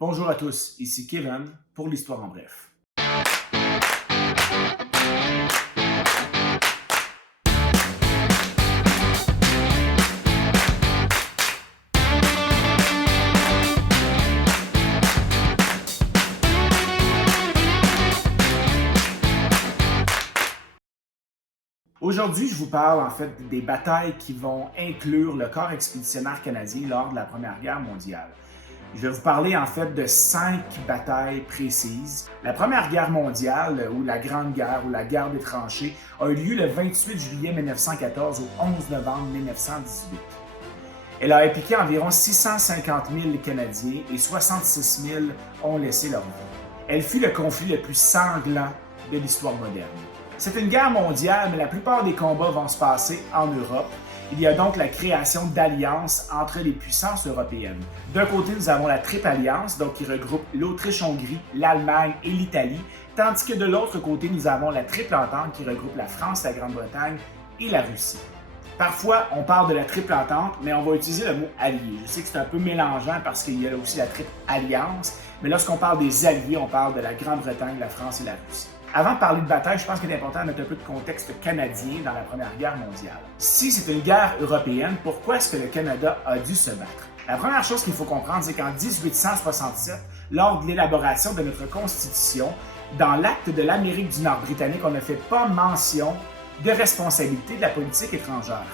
Bonjour à tous, ici Kevin pour l'Histoire en bref. Aujourd'hui, je vous parle en fait des batailles qui vont inclure le corps expéditionnaire canadien lors de la Première Guerre mondiale. Je vais vous parler en fait de 5 batailles précises. La Première Guerre mondiale, ou la Grande Guerre, ou la Guerre des tranchées, a eu lieu le 28 juillet 1914 au 11 novembre 1918. Elle a impliqué environ 650 000 Canadiens et 66 000 ont laissé leur vie. Elle fut le conflit le plus sanglant de l'histoire moderne. C'est une guerre mondiale, mais la plupart des combats vont se passer en Europe. Il y a donc la création d'alliances entre les puissances européennes. D'un côté, nous avons la Triple Alliance, donc qui regroupe l'Autriche-Hongrie, l'Allemagne et l'Italie, tandis que de l'autre côté, nous avons la Triple Entente qui regroupe la France, la Grande-Bretagne et la Russie. Parfois, on parle de la Triple Entente, mais on va utiliser le mot allié. Je sais que c'est un peu mélangeant parce qu'il y a aussi la Triple Alliance, mais lorsqu'on parle des alliés, on parle de la Grande-Bretagne, la France et la Russie. Avant de parler de bataille, je pense qu'il est important de mettre un peu de contexte canadien dans la Première Guerre mondiale. Si c'est une guerre européenne, pourquoi est-ce que le Canada a dû se battre? La première chose qu'il faut comprendre, c'est qu'en 1867, lors de l'élaboration de notre Constitution, dans l'acte de l'Amérique du Nord britannique, on ne fait pas mention de responsabilité de la politique étrangère.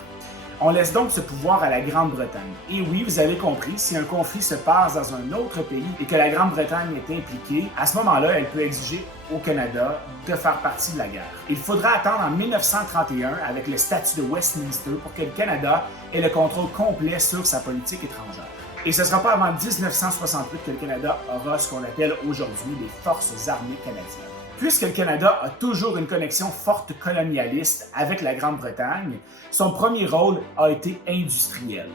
On laisse donc ce pouvoir à la Grande-Bretagne. Et oui, vous avez compris, si un conflit se passe dans un autre pays et que la Grande-Bretagne est impliquée, à ce moment-là, elle peut exiger au Canada de faire partie de la guerre. Il faudra attendre en 1931, avec le statut de Westminster, pour que le Canada ait le contrôle complet sur sa politique étrangère. Et ce ne sera pas avant 1968 que le Canada aura ce qu'on appelle aujourd'hui les Forces armées canadiennes. Puisque le Canada a toujours une connexion forte colonialiste avec la Grande-Bretagne, son premier rôle a été industriel.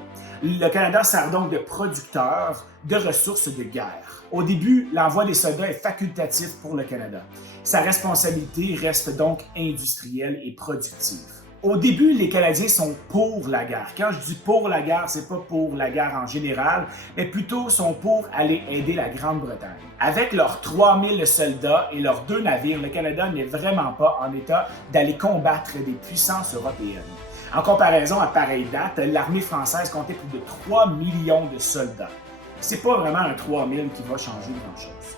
Le Canada sert donc de producteur de ressources de guerre. Au début, l'envoi des soldats est facultatif pour le Canada. Sa responsabilité reste donc industrielle et productive. Au début, les Canadiens sont pour la guerre. Quand je dis pour la guerre, c'est pas pour la guerre en général, mais plutôt sont pour aller aider la Grande-Bretagne. Avec leurs 3000 soldats et leurs 2 navires, le Canada n'est vraiment pas en état d'aller combattre des puissances européennes. En comparaison, à pareille date, l'armée française comptait plus de 3 millions de soldats. C'est pas vraiment un 3000 qui va changer grand-chose.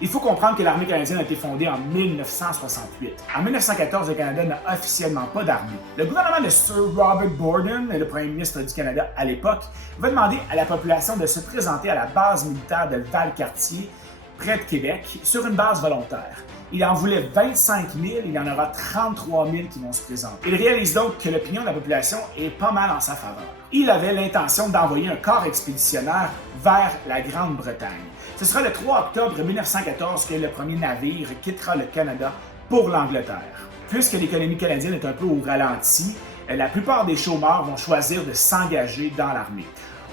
Il faut comprendre que l'armée canadienne a été fondée en 1968. En 1914, le Canada n'a officiellement pas d'armée. Le gouvernement de Sir Robert Borden, le premier ministre du Canada à l'époque, va demander à la population de se présenter à la base militaire de Valcartier, près de Québec, sur une base volontaire. Il en voulait 25 000, il y en aura 33 000 qui vont se présenter. Il réalise donc que l'opinion de la population est pas mal en sa faveur. Il avait l'intention d'envoyer un corps expéditionnaire vers la Grande-Bretagne. Ce sera le 3 octobre 1914 que le premier navire quittera le Canada pour l'Angleterre. Puisque l'économie canadienne est un peu au ralenti, la plupart des chômeurs vont choisir de s'engager dans l'armée.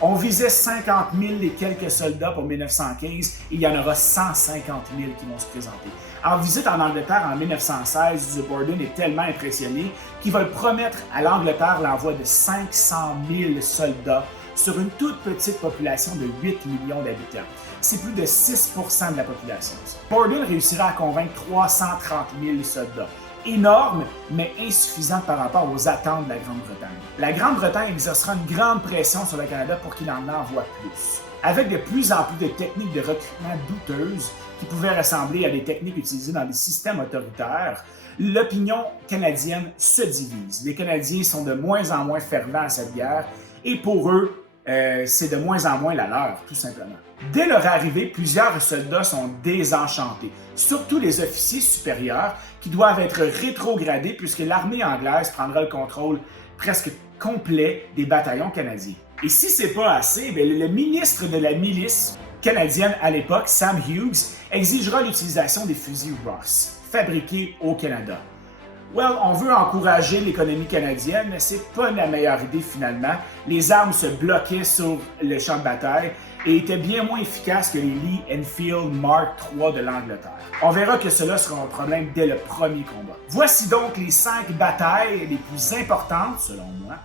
On visait 50 000 et quelques soldats pour 1915, il y en aura 150 000 qui vont se présenter. En visite en Angleterre en 1916, Borden est tellement impressionné qu'il va promettre à l'Angleterre l'envoi de 500 000 soldats sur une toute petite population de 8 millions d'habitants. C'est plus de 6 % de la population. Borden réussira à convaincre 330 000 soldats. Énorme, mais insuffisante par rapport aux attentes de la Grande-Bretagne. La Grande-Bretagne exercera une grande pression sur le Canada pour qu'il en envoie plus. Avec de plus en plus de techniques de recrutement douteuses qui pouvaient ressembler à des techniques utilisées dans des systèmes autoritaires, l'opinion canadienne se divise. Les Canadiens sont de moins en moins fervents à cette guerre et pour eux, c'est de moins en moins la leur, tout simplement. Dès leur arrivée, plusieurs soldats sont désenchantés, surtout les officiers supérieurs qui doivent être rétrogradés puisque l'armée anglaise prendra le contrôle presque complet des bataillons canadiens. Et si c'est pas assez, le ministre de la milice canadienne à l'époque, Sam Hughes, exigera l'utilisation des fusils Ross, fabriqués au Canada. On veut encourager l'économie canadienne, mais c'est pas la meilleure idée finalement. Les armes se bloquaient sur le champ de bataille et étaient bien moins efficaces que les Lee Enfield Mark III de l'Angleterre. On verra que cela sera un problème dès le premier combat. Voici donc les 5 batailles les plus importantes, selon moi,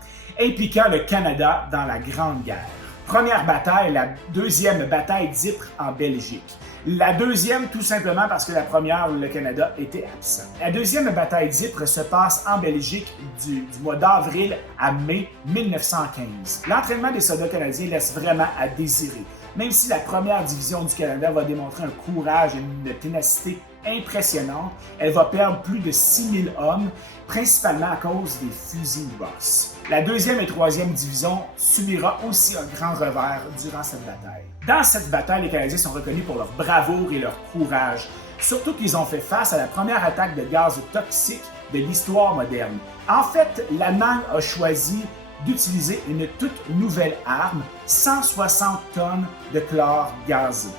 impliquant le Canada dans la Grande Guerre. Première bataille, la deuxième bataille d'Ypres en Belgique. La deuxième, tout simplement parce que la première, le Canada était absent. La deuxième bataille d'Ypres se passe en Belgique du mois d'avril à mai 1915. L'entraînement des soldats canadiens laisse vraiment à désirer. Même si la première division du Canada va démontrer un courage et une ténacité impressionnante, elle va perdre plus de 6000 hommes, principalement à cause des fusils Ross. La deuxième et troisième division subira aussi un grand revers durant cette bataille. Dans cette bataille, les Canadiens sont reconnus pour leur bravoure et leur courage, surtout qu'ils ont fait face à la première attaque de gaz toxique de l'histoire moderne. En fait, l'Allemagne a choisi d'utiliser une toute nouvelle arme, 160 tonnes de chlore gazé.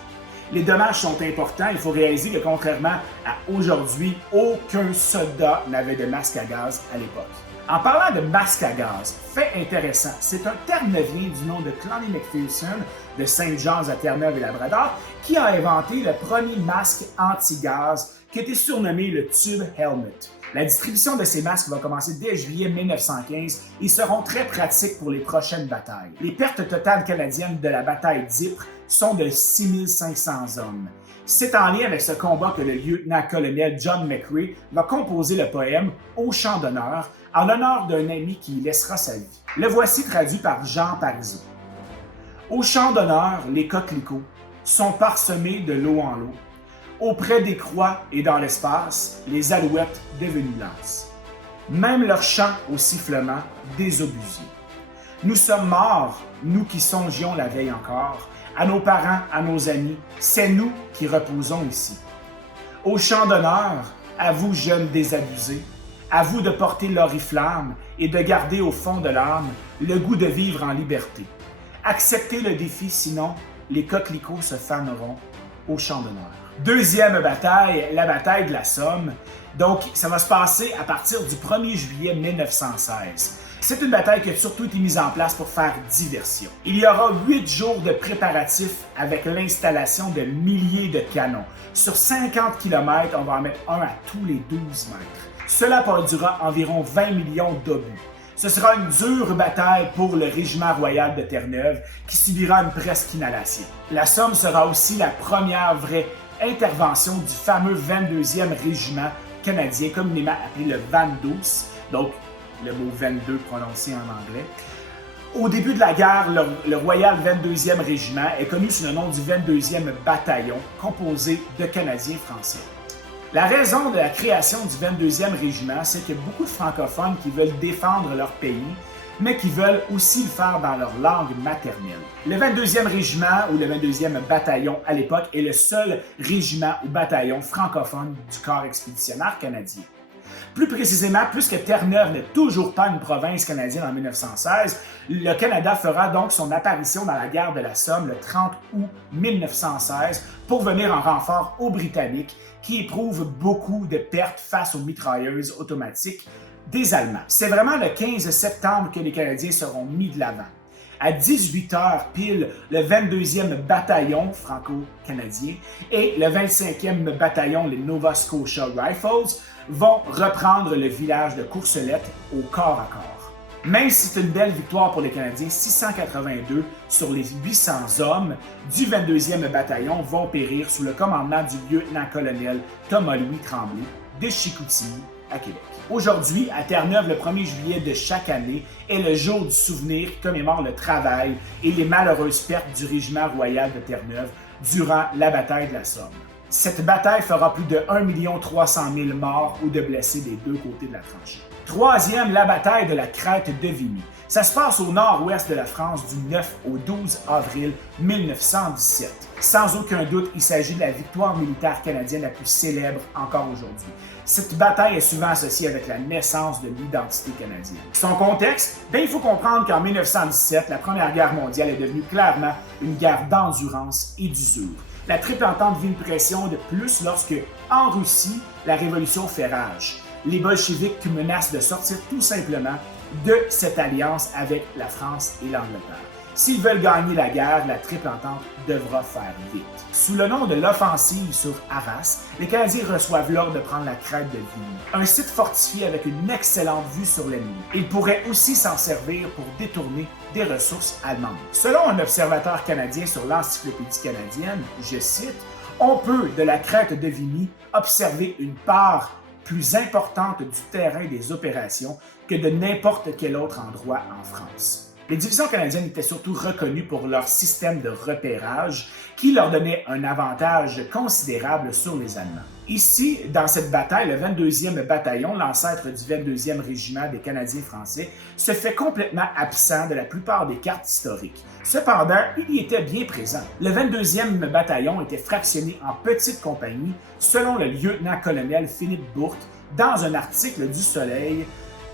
Les dommages sont importants. Il faut réaliser que contrairement à aujourd'hui, aucun soldat n'avait de masque à gaz à l'époque. En parlant de masque à gaz, fait intéressant, c'est un Terre-Neuvien du nom de Clonnie McPherson de Saint John's à Terre-Neuve et Labrador qui a inventé le premier masque anti-gaz qui a été surnommé le Tube Helmet. La distribution de ces masques va commencer dès juillet 1915 et seront très pratiques pour les prochaines batailles. Les pertes totales canadiennes de la bataille d'Ypres sont de 6500 hommes. C'est en lien avec ce combat que le lieutenant-colonel John McCrae va composer le poème « Au champ d'honneur » en l'honneur d'un ami qui y laissera sa vie. Le voici traduit par Jean Parizeau. Au champ d'honneur, les coquelicots sont parsemés de l'eau en l'eau. Auprès des croix et dans l'espace, les alouettes devenues lances. Même leur chant au sifflement des obusiers. Nous sommes morts, nous qui songions la veille encore, à nos parents, à nos amis, c'est nous qui reposons ici. Au champ d'honneur, à vous jeunes désabusés, à vous de porter l'oriflamme et de garder au fond de l'âme le goût de vivre en liberté. Acceptez le défi, sinon les coquelicots se faneront au champ d'honneur. Deuxième bataille, la bataille de la Somme. Donc, ça va se passer à partir du 1er juillet 1916. C'est une bataille qui a surtout été mise en place pour faire diversion. Il y aura 8 jours de préparatifs avec l'installation de milliers de canons. Sur 50 km, on va en mettre un à tous les 12 mètres. Cela produira environ 20 millions d'obus. Ce sera une dure bataille pour le Régiment royal de Terre-Neuve qui subira une presque inhalation. La Somme sera aussi la première vraie intervention du fameux 22e régiment canadien, communément appelé le 22, donc le mot 22 prononcé en anglais. Au début de la guerre, le Royal 22e régiment est connu sous le nom du 22e bataillon, composé de Canadiens français. La raison de la création du 22e régiment, c'est qu'il y a beaucoup de francophones qui veulent défendre leur pays, mais qui veulent aussi le faire dans leur langue maternelle. Le 22e régiment, ou le 22e bataillon à l'époque, est le seul régiment ou bataillon francophone du corps expéditionnaire canadien. Plus précisément, puisque Terre-Neuve n'est toujours pas une province canadienne en 1916, le Canada fera donc son apparition dans la guerre de la Somme le 30 août 1916 pour venir en renfort aux Britanniques qui éprouvent beaucoup de pertes face aux mitrailleuses automatiques des Allemands. C'est vraiment le 15 septembre que les Canadiens seront mis de l'avant. À 18h pile, le 22e bataillon franco-canadien et le 25e bataillon, les Nova Scotia Rifles, vont reprendre le village de Courcelette au corps à corps. Même si c'est une belle victoire pour les Canadiens, 682 sur les 800 hommes du 22e bataillon vont périr sous le commandement du lieutenant-colonel Thomas-Louis Tremblay de Chicoutimi à Québec. Aujourd'hui, à Terre-Neuve, le 1er juillet de chaque année est le jour du souvenir qui commémore le travail et les malheureuses pertes du Régiment royal de Terre-Neuve durant la bataille de la Somme. Cette bataille fera plus de 1 300 000 morts ou de blessés des deux côtés de la tranchée. Troisième, la bataille de la Crête de Vimy. Ça se passe au nord-ouest de la France du 9 au 12 avril 1917. Sans aucun doute, il s'agit de la victoire militaire canadienne la plus célèbre encore aujourd'hui. Cette bataille est souvent associée avec la naissance de l'identité canadienne. Son contexte, il faut comprendre qu'en 1917, la Première Guerre mondiale est devenue clairement une guerre d'endurance et d'usure. La Triple Entente vit une pression de plus lorsque, en Russie, la révolution fait rage. Les bolcheviks menacent de sortir tout simplement de cette alliance avec la France et l'Angleterre. S'ils veulent gagner la guerre, la Triple Entente devra faire vite. Sous le nom de l'offensive sur Arras, les Canadiens reçoivent l'ordre de prendre la crête de Vimy, un site fortifié avec une excellente vue sur l'ennemi. Ils pourraient aussi s'en servir pour détourner des ressources allemandes. Selon un observateur canadien sur l'Encyclopédie canadienne, je cite, « On peut, de la crête de Vimy, observer une part plus importante du terrain des opérations que de n'importe quel autre endroit en France. » Les divisions canadiennes étaient surtout reconnues pour leur système de repérage qui leur donnait un avantage considérable sur les Allemands. Ici, dans cette bataille, le 22e bataillon, l'ancêtre du 22e régiment des Canadiens français, se fait complètement absent de la plupart des cartes historiques. Cependant, il y était bien présent. Le 22e bataillon était fractionné en petites compagnies, selon le lieutenant-colonel Philippe Bourque, dans un article du Soleil,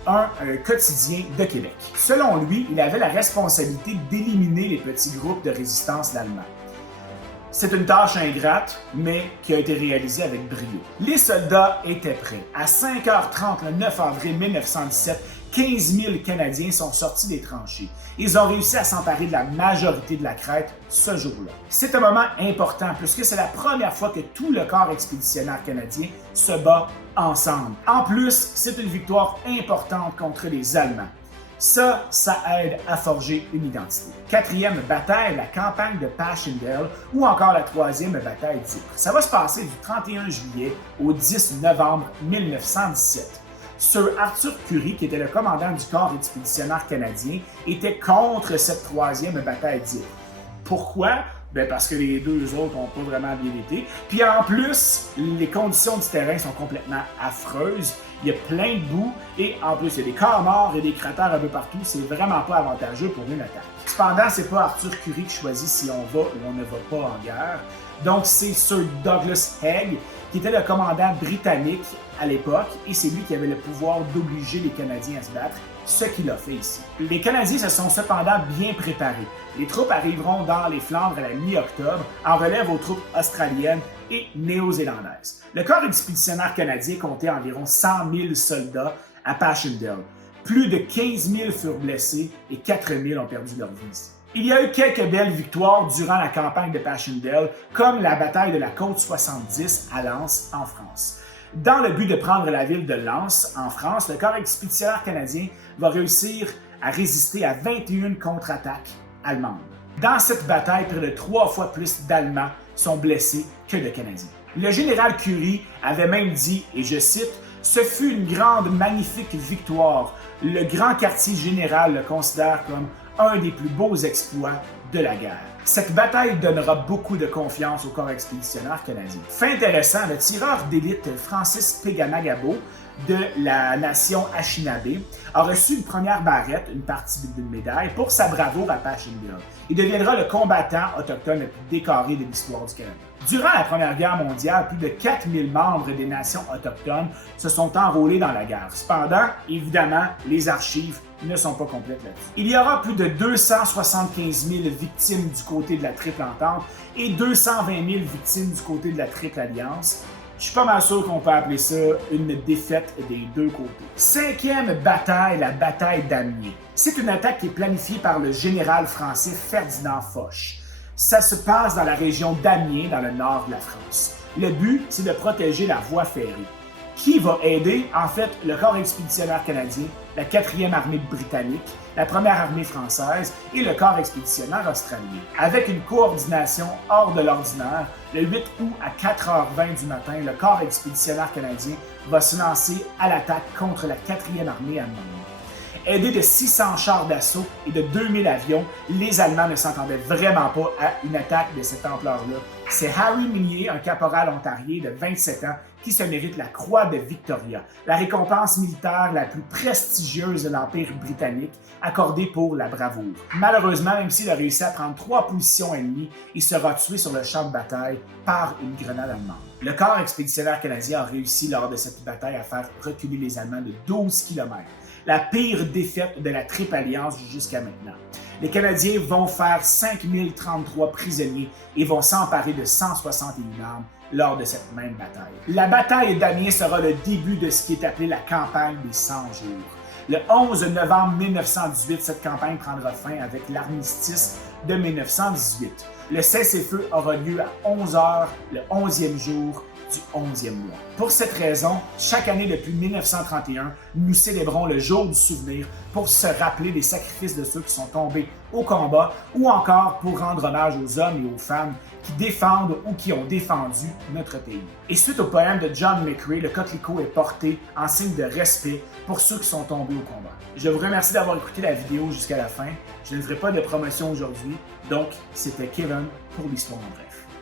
un quotidien de Québec. Selon lui, il avait la responsabilité d'éliminer les petits groupes de résistance d'Allemands. C'est une tâche ingrate, mais qui a été réalisée avec brio. Les soldats étaient prêts. À 5h30 le 9 avril 1917, 15 000 Canadiens sont sortis des tranchées. Ils ont réussi à s'emparer de la majorité de la crête ce jour-là. C'est un moment important puisque c'est la première fois que tout le corps expéditionnaire canadien se bat ensemble. En plus, c'est une victoire importante contre les Allemands. Ça aide à forger une identité. Quatrième bataille, la campagne de Passchendaele ou encore la troisième bataille d'Ypres. Ça va se passer du 31 juillet au 10 novembre 1917. Sir Arthur Currie, qui était le commandant du corps expéditionnaire canadien, était contre cette troisième bataille d'Ypres. Pourquoi? Parce que les deux autres n'ont pas vraiment bien été. Puis en plus, les conditions du terrain sont complètement affreuses. Il y a plein de boue et en plus, il y a des corps morts et des cratères un peu partout. C'est vraiment pas avantageux pour une attaque. Cependant, c'est pas Arthur Currie qui choisit si on va ou on ne va pas en guerre. Donc, c'est Sir Douglas Haig, qui était le commandant britannique à l'époque, et c'est lui qui avait le pouvoir d'obliger les Canadiens à se battre, ce qu'il a fait ici. Les Canadiens se sont cependant bien préparés. Les troupes arriveront dans les Flandres à la mi-octobre, en relève aux troupes australiennes et néo-zélandaises. Le corps expéditionnaire canadien comptait environ 100 000 soldats à Passchendaele. Plus de 15 000 furent blessés et 4 000 ont perdu leur vie. Il y a eu quelques belles victoires durant la campagne de Passchendaele, comme la bataille de la Côte 70 à Lens, en France. Dans le but de prendre la ville de Lens, en France, le corps expéditionnaire canadien va réussir à résister à 21 contre-attaques allemandes. Dans cette bataille, près de 3 fois plus d'Allemands sont blessés que de Canadiens. Le général Currie avait même dit, et je cite, « Ce fut une grande, magnifique victoire. Le grand quartier général le considère comme un des plus beaux exploits de la guerre. » Cette bataille donnera beaucoup de confiance au corps expéditionnaire canadien. Fait intéressant, le tireur d'élite Francis Peganagabo de la nation Anishinaabe a reçu une première barrette, une partie d'une médaille, pour sa bravoure à Passchendaele. Il deviendra le combattant autochtone le plus décoré de l'histoire du Canada. Durant la Première Guerre mondiale, plus de 4000 membres des nations autochtones se sont enrôlés dans la guerre. Cependant, évidemment, les archives ne sont pas complètes là-dessus. Il y aura plus de 275 000 victimes du côté de la Triple Entente et 220 000 victimes du côté de la Triple Alliance. Je suis pas mal sûr qu'on peut appeler ça une défaite des deux côtés. Cinquième bataille, la bataille d'Amiens. C'est une attaque qui est planifiée par le général français Ferdinand Foch. Ça se passe dans la région d'Amiens, dans le nord de la France. Le but, c'est de protéger la voie ferrée. Qui va aider? En fait, le corps expéditionnaire canadien, la 4e armée britannique, la 1re armée française et le corps expéditionnaire australien. Avec une coordination hors de l'ordinaire, le 8 août à 4h20 du matin, le corps expéditionnaire canadien va se lancer à l'attaque contre la 4e armée allemande. Aidés de 600 chars d'assaut et de 2000 avions, les Allemands ne s'entendaient vraiment pas à une attaque de cette ampleur-là. C'est Harry Millier, un caporal ontarien de 27 ans, qui se mérite la Croix de Victoria, la récompense militaire la plus prestigieuse de l'Empire britannique, accordée pour la bravoure. Malheureusement, même s'il a réussi à prendre 3 positions ennemies, il sera tué sur le champ de bataille par une grenade allemande. Le corps expéditionnaire canadien a réussi lors de cette bataille à faire reculer les Allemands de 12 km. La pire défaite de la Triple Alliance jusqu'à maintenant. Les Canadiens vont faire 5033 prisonniers et vont s'emparer de 161 armes lors de cette même bataille. La bataille d'Amiens sera le début de ce qui est appelé la campagne des 100 jours. Le 11 novembre 1918, cette campagne prendra fin avec l'armistice de 1918. Le cessez-le-feu aura lieu à 11 h le 11e jour du 11e mois. Pour cette raison, chaque année depuis 1931, nous célébrons le jour du souvenir pour se rappeler des sacrifices de ceux qui sont tombés au combat ou encore pour rendre hommage aux hommes et aux femmes qui défendent ou qui ont défendu notre pays. Et suite au poème de John McCrae, le coquelicot est porté en signe de respect pour ceux qui sont tombés au combat. Je vous remercie d'avoir écouté la vidéo jusqu'à la fin. Je ne ferai pas de promotion aujourd'hui, donc c'était Kevin pour l'Histoire en bref.